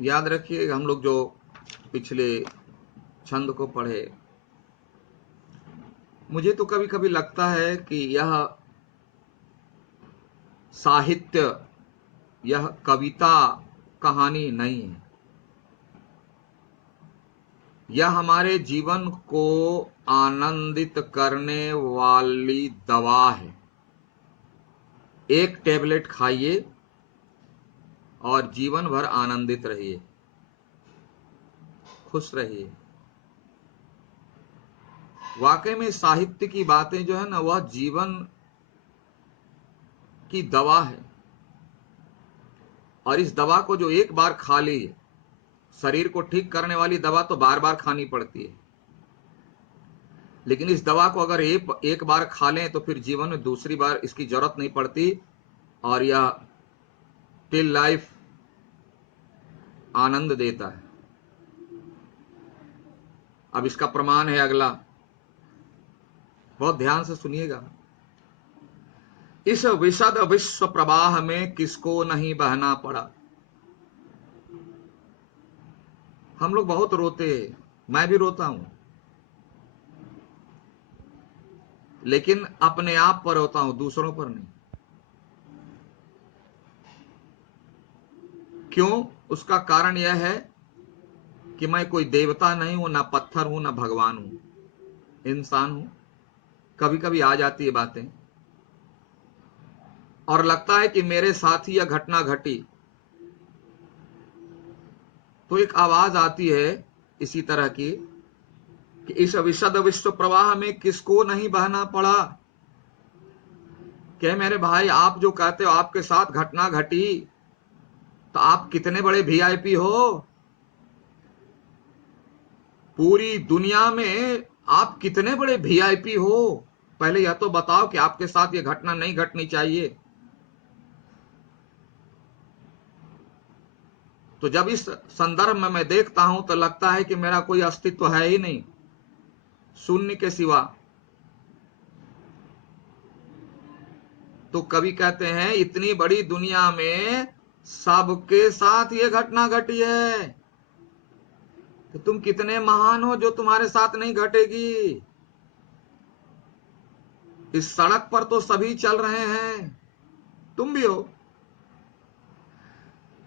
याद रखिए, हम लोग जो पिछले छंद को पढ़े, मुझे तो कभी कभी लगता है कि यह साहित्य, यह कविता कहानी नहीं है, यह हमारे जीवन को आनंदित करने वाली दवा है। एक टेबलेट खाइए और जीवन भर आनंदित रहिए, खुश रहिए। वाकई में साहित्य की बातें जो है ना, वह जीवन की दवा है, और इस दवा को जो एक बार खा ली, शरीर को ठीक करने वाली दवा तो बार बार खानी पड़ती है, लेकिन इस दवा को अगर एक बार खा लें तो फिर जीवन में दूसरी बार इसकी जरूरत नहीं पड़ती, और यह टिल लाइफ आनंद देता है। अब इसका प्रमाण है अगला, बहुत ध्यान से सुनिएगा। इस विशद विश्व प्रवाह में किसको नहीं बहना पड़ा। हम लोग बहुत रोते हैं, मैं भी रोता हूं, लेकिन अपने आप पर रोता हूं, दूसरों पर नहीं। क्यों? उसका कारण यह है कि मैं कोई देवता नहीं हूं, ना पत्थर हूं, ना भगवान हूं, इंसान हूं। कभी कभी आ जाती है बातें और लगता है कि मेरे साथ ही यह घटना घटी, तो एक आवाज आती है इसी तरह की कि इस विशद विश्व प्रवाह में किसको नहीं बहना पड़ा। क्या मेरे भाई, आप जो कहते हो आपके साथ घटना घटी, तो आप कितने बड़े वीआईपी हो? पूरी दुनिया में आप कितने बड़े वीआईपी हो? पहले यह तो बताओ कि आपके साथ यह घटना नहीं घटनी चाहिए। तो जब इस संदर्भ में मैं देखता हूं तो लगता है कि मेरा कोई अस्तित्व है ही नहीं, शून्य के सिवा। तो कवि कहते हैं, इतनी बड़ी दुनिया में सबके साथ ये घटना घटी है, तो तुम कितने महान हो जो तुम्हारे साथ नहीं घटेगी। इस सड़क पर तो सभी चल रहे हैं, तुम भी हो।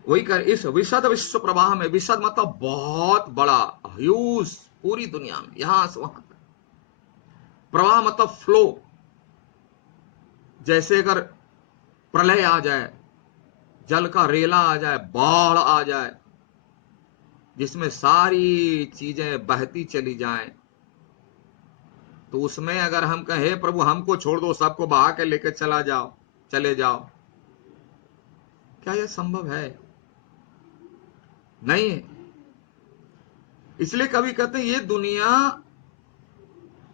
वही कर, इस विशद विश्व प्रवाह में, विशद मतलब बहुत बड़ा, ह्यूज, पूरी दुनिया में यहां से वहां तक। प्रवाह मतलब फ्लो, जैसे अगर प्रलय आ जाए, जल का रेला आ जाए, बाढ़ आ जाए, जिसमें सारी चीजें बहती चली जाएं, तो उसमें अगर हम कहें प्रभु हमको छोड़ दो, सबको बहा के लेकर चला जाओ, चले जाओ, क्या यह संभव है? नहीं है। इसलिए कभी कहते हैं, ये दुनिया,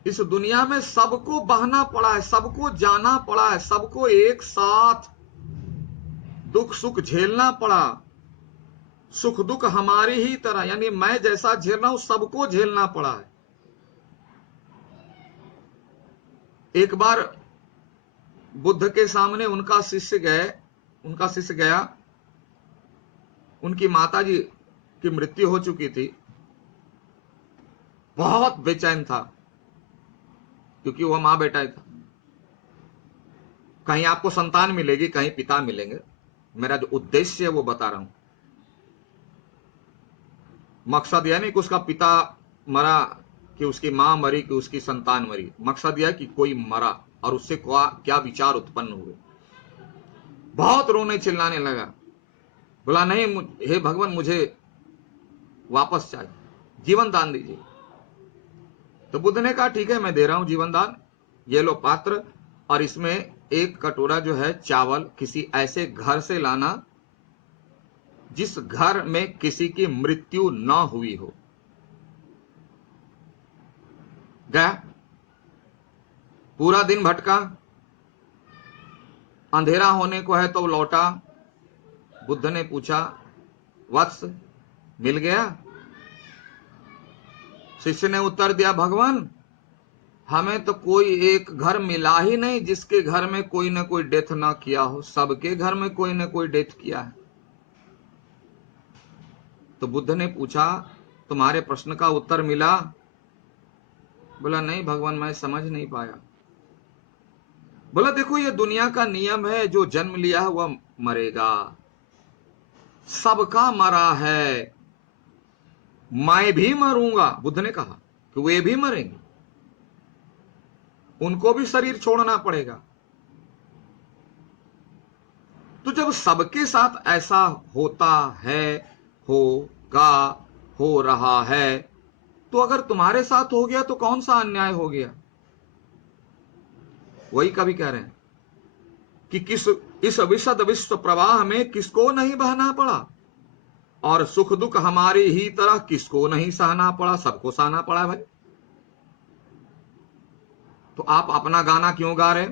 इस दुनिया में सबको बहना पड़ा है, सबको जाना पड़ा है, सबको एक साथ दुख सुख झेलना पड़ा। सुख दुख हमारी ही तरह, यानी मैं जैसा झेल रहा हूं सबको झेलना पड़ा है। एक बार बुद्ध के सामने उनका शिष्य गया, उनकी माताजी की मृत्यु हो चुकी थी, बहुत बेचैन था, क्योंकि वह मां बेटा था। कहीं आपको संतान मिलेगी, कहीं पिता मिलेंगे, मेरा जो उद्देश्य है वो बता रहा हूं। मकसद यह नहीं कि उसका पिता मरा, कि उसकी मां मरी, कि उसकी संतान मरी। मकसद यह कि कोई मरा और उससे क्या विचार उत्पन्न हुए। बहुत रोने चिल्लाने लगा, बोला नहीं, हे भगवान, मुझे वापस चाहिए, जीवन दान दीजिए। तो बुद्ध ने कहा ठीक है, मैं दे रहा हूं जीवन दान, ये लो पात्र, और इसमें एक कटोरा जो है चावल किसी ऐसे घर से लाना जिस घर में किसी की मृत्यु न हुई हो। गया, पूरा दिन भटका, अंधेरा होने को है तो लौटा। बुद्ध ने पूछा, वत्स मिल गया? शिष्य ने उत्तर दिया, भगवान हमें तो कोई एक घर मिला ही नहीं जिसके घर में कोई ना कोई डेथ ना किया हो, सबके घर में कोई ना कोई डेथ किया है। तो बुद्ध ने पूछा, तुम्हारे प्रश्न का उत्तर मिला? बोला, नहीं भगवान, मैं समझ नहीं पाया। बोला, देखो ये दुनिया का नियम है, जो जन्म लिया है वह मरेगा, सबका मरा है, मैं भी मरूंगा। बुद्ध ने कहा कि वे भी मरेंगे, उनको भी शरीर छोड़ना पड़ेगा। तो जब सबके साथ ऐसा होता है, होगा, हो रहा है, तो अगर तुम्हारे साथ हो गया तो कौन सा अन्याय हो गया? वही कवि कह रहे हैं कि इस विशद विश्व प्रवाह में किसको नहीं बहना पड़ा, और सुख दुख हमारी ही तरह किसको नहीं सहना पड़ा? सबको सहना पड़ा भाई। तो आप अपना गाना क्यों गा रहे?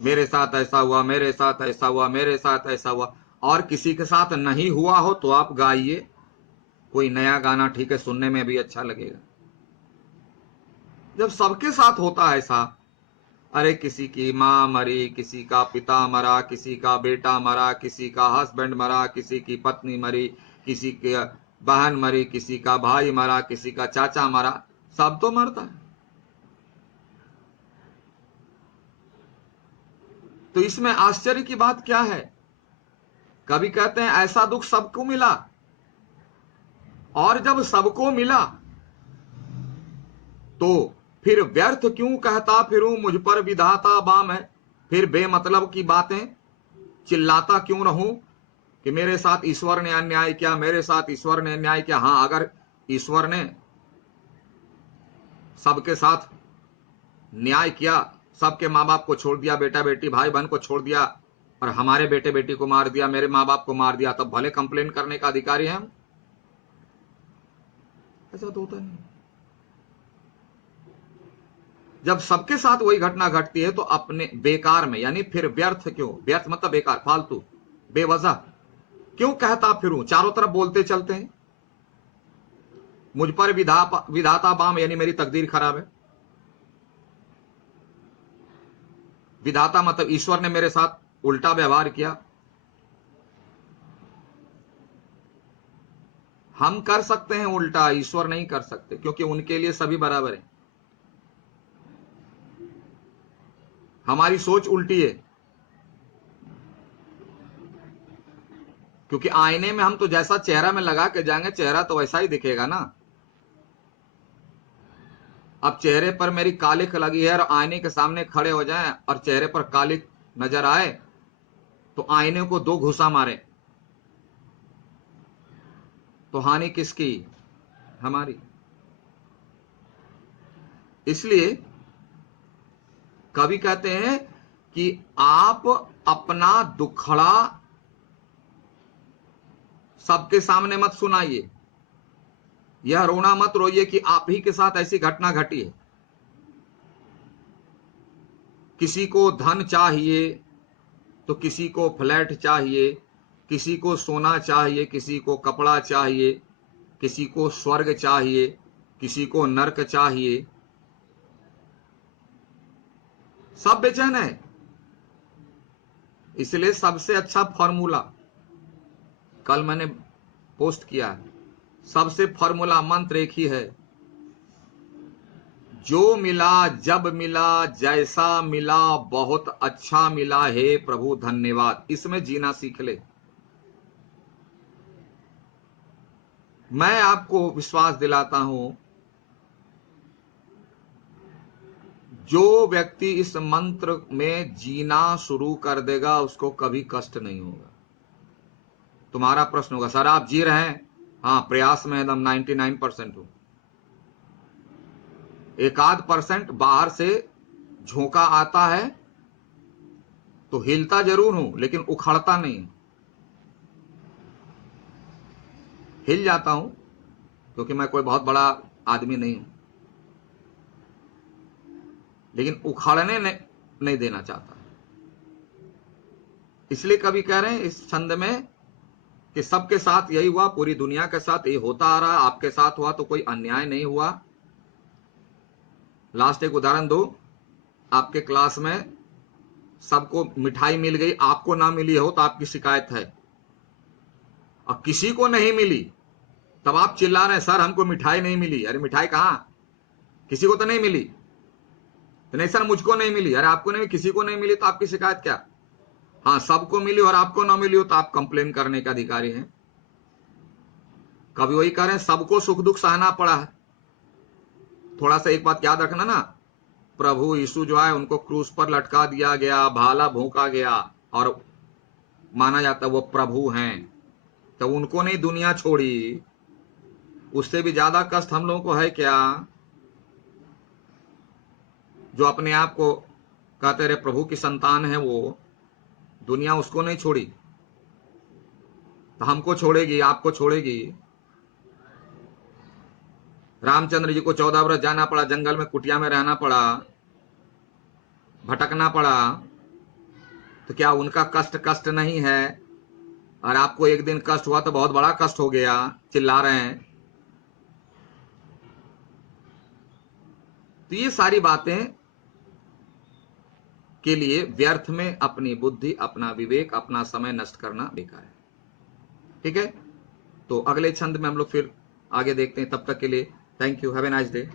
मेरे साथ ऐसा हुआ, मेरे साथ ऐसा हुआ, मेरे साथ ऐसा हुआ, और किसी के साथ नहीं हुआ हो तो आप गाइए कोई नया गाना, ठीक है, सुनने में भी अच्छा लगेगा। जब सबके साथ होता है ऐसा, अरे किसी की मां मरी, किसी का पिता मरा, किसी का बेटा मरा, किसी का हस्बैंड मरा, किसी की पत्नी मरी, किसी की बहन मरी, किसी का भाई मरा, किसी का चाचा मरा, सब तो मरता है। तो इसमें आश्चर्य की बात क्या है? कभी कहते हैं ऐसा दुख सबको मिला, और जब सबको मिला तो फिर व्यर्थ क्यों कहता फिरूं, मुझ पर विधाता बाम है। फिर बेमतलब की बातें चिल्लाता क्यों रहूं कि मेरे साथ ईश्वर ने अन्याय किया, मेरे साथ ईश्वर ने अन्याय किया। हां, अगर ईश्वर ने सबके साथ न्याय किया, सबके माँ बाप को छोड़ दिया, बेटा बेटी भाई बहन को छोड़ दिया, और हमारे बेटे बेटी को मार दिया, मेरे माँ बाप को मार दिया, तब भले कंप्लेन करने का अधिकारी है हम। ऐसा तो होता नहीं। जब सबके साथ वही घटना घटती है तो अपने बेकार में, यानी फिर व्यर्थ क्यों, व्यर्थ मतलब बेकार, फालतू, बेवजह क्यों कहता फिरूं? चारों तरफ बोलते चलते हैं मुझ पर विधाता बाम, यानी मेरी तकदीर खराब है। विधाता मतलब ईश्वर ने मेरे साथ उल्टा व्यवहार किया। हम कर सकते हैं उल्टा, ईश्वर नहीं कर सकते, क्योंकि उनके लिए सभी बराबर है। हमारी सोच उल्टी है, क्योंकि आईने में हम तो जैसा चेहरा में लगा के जाएंगे, चेहरा तो वैसा ही दिखेगा ना। अब चेहरे पर मेरी कालिख लगी है और आईने के सामने खड़े हो जाएं और चेहरे पर कालिख नजर आए, तो आईने को दो घुसा मारे, तो हानि किसकी? हमारी। इसलिए कवि कहते हैं कि आप अपना दुखड़ा सबके सामने मत सुनाइए, यह रोना मत रोइए कि आप ही के साथ ऐसी घटना घटी है। किसी को धन चाहिए तो किसी को फ्लैट चाहिए, किसी को सोना चाहिए, किसी को कपड़ा चाहिए, किसी को स्वर्ग चाहिए, किसी को नरक चाहिए, सब बेचैन है। इसलिए सबसे अच्छा फॉर्मूला कल मैंने पोस्ट किया है, सबसे फॉर्मूला मंत्र एक ही है, जो मिला जब मिला जैसा मिला बहुत अच्छा मिला, हे प्रभु धन्यवाद। इसमें जीना सीख ले। मैं आपको विश्वास दिलाता हूं, जो व्यक्ति इस मंत्र में जीना शुरू कर देगा उसको कभी कष्ट नहीं होगा। तुम्हारा प्रश्न होगा, सर आप जी रहे हैं? हाँ, प्रयास में एकदम 99% हूं। 1-8% बाहर से झोंका आता है तो हिलता जरूर हूं, लेकिन उखड़ता नहीं। हिल जाता हूं क्योंकि मैं कोई बहुत बड़ा आदमी नहीं हूं, लेकिन उखड़ने नहीं देना चाहता। इसलिए कभी कह रहे हैं इस छंद में कि सबके साथ यही हुआ, पूरी दुनिया के साथ ये होता आ रहा, आपके साथ हुआ तो कोई अन्याय नहीं हुआ। लास्ट एक उदाहरण दो, आपके क्लास में सबको मिठाई मिल गई, आपको ना मिली हो तो आपकी शिकायत है, और किसी को नहीं मिली तब आप चिल्ला रहे हैं सर हमको मिठाई नहीं मिली। अरे मिठाई कहां, किसी को तो नहीं मिली। तो नहीं सर मुझको नहीं मिली। अरे आपको नहीं, किसी को नहीं मिली तो आपकी शिकायत क्या। हाँ सबको मिली और आपको ना मिली हो तो आप कंप्लेन करने के अधिकारी हैं। कभी वही कह रहे हैं सबको सुख दुख सहना पड़ा है। थोड़ा सा एक बात याद रखना ना, प्रभु यीशु जो है उनको क्रूस पर लटका दिया गया, भाला भोंका गया और माना जाता वो प्रभु हैं। तो उनको नहीं दुनिया छोड़ी, उससे भी ज्यादा कष्ट हम लोगों को है क्या, जो अपने आप को कहते रहे प्रभु की संतान है, वो दुनिया उसको नहीं छोड़ी तो हमको छोड़ेगी, आपको छोड़ेगी। रामचंद्र जी को 14 वर्ष जाना पड़ा, जंगल में कुटिया में रहना पड़ा, भटकना पड़ा, तो क्या उनका कष्ट कष्ट नहीं है। और आपको एक दिन कष्ट हुआ तो बहुत बड़ा कष्ट हो गया, चिल्ला रहे हैं। तो ये सारी बातें के लिए व्यर्थ में अपनी बुद्धि, अपना विवेक, अपना समय नष्ट करना बेकार है। ठीक है, तो अगले छंद में हम लोग फिर आगे देखते हैं। तब तक के लिए thank you, have a nice day.